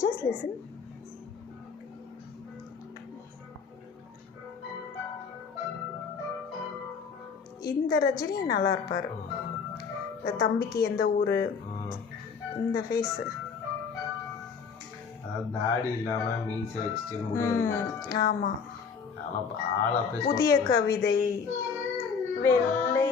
Just listen இந்த ரஜினி நல்லா இருப்பார். தம்பிக்கு எந்த ஊர். இந்த ஃபேஸு தாடி இல்லாம மீசை வச்சுட்டு ஆமாம் புதிய கவிதை. வெள்ளை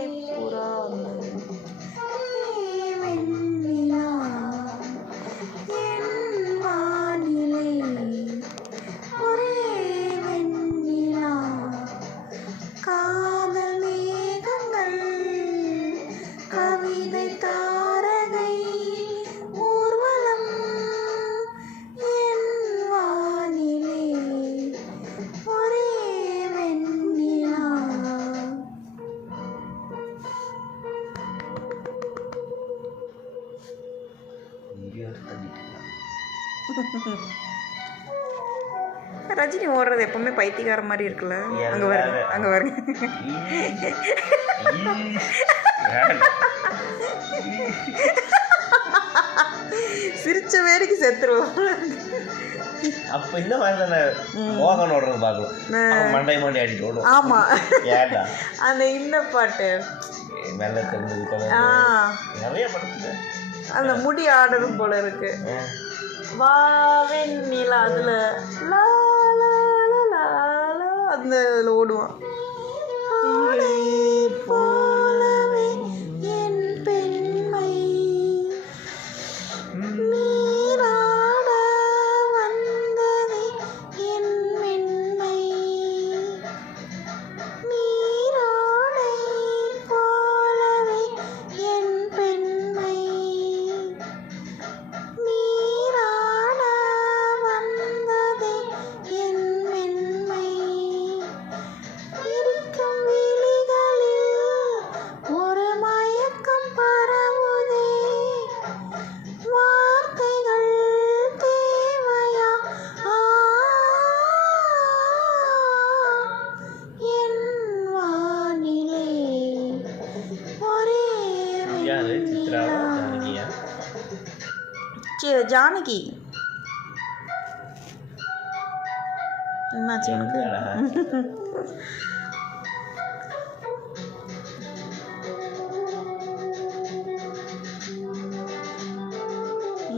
ரஜினி ஓடுறது எப்பவுமே பைத்தியக்கார மாதிரி இருக்குல்ல? அங்க வருங்க. அங்க வருங்க. சிரிச்ச வேடிக்கை செத்துருவோம். அப்ப இந்த மாதிரி தானே மோகன் ஓடுறது பார்க்கலாம். மண்டை மண்டை அடிட்டு ஓடும். ஆமா. அந்த இந்த பாட்டு. வெள்ளை தெரிஞ்சது ஆ. நிறைய படத்துல அந்த முடி ஆடணும் போல இருக்கு. வா வெண்ணிலா அதுல அந்த அதுல ஓடுவான். வெண்ணிலா. ஜானகியா ஜானகி என்னாச்சு உனக்கு?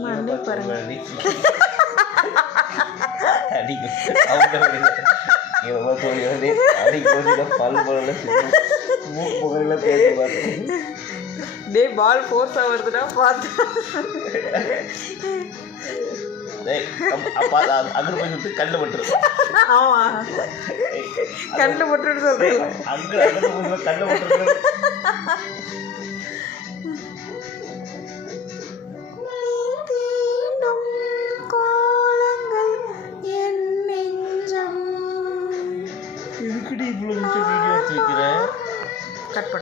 மண்டை பாருங்க அடிக்கும் பல் பேசி டே பால் ஃபோர்ஸாக வருதுன்னா பார்த்து. அங்க போய் சுத்து கண்ணு பட்டுரு. ஆமாம் கண்ணில் போட்டுட்டு சொல்கிறேன் அங்க பட்டுரு. இதுக்குடி இவ்வளோ வீடியோ வச்சிருக்கிற? கட் பண்ண.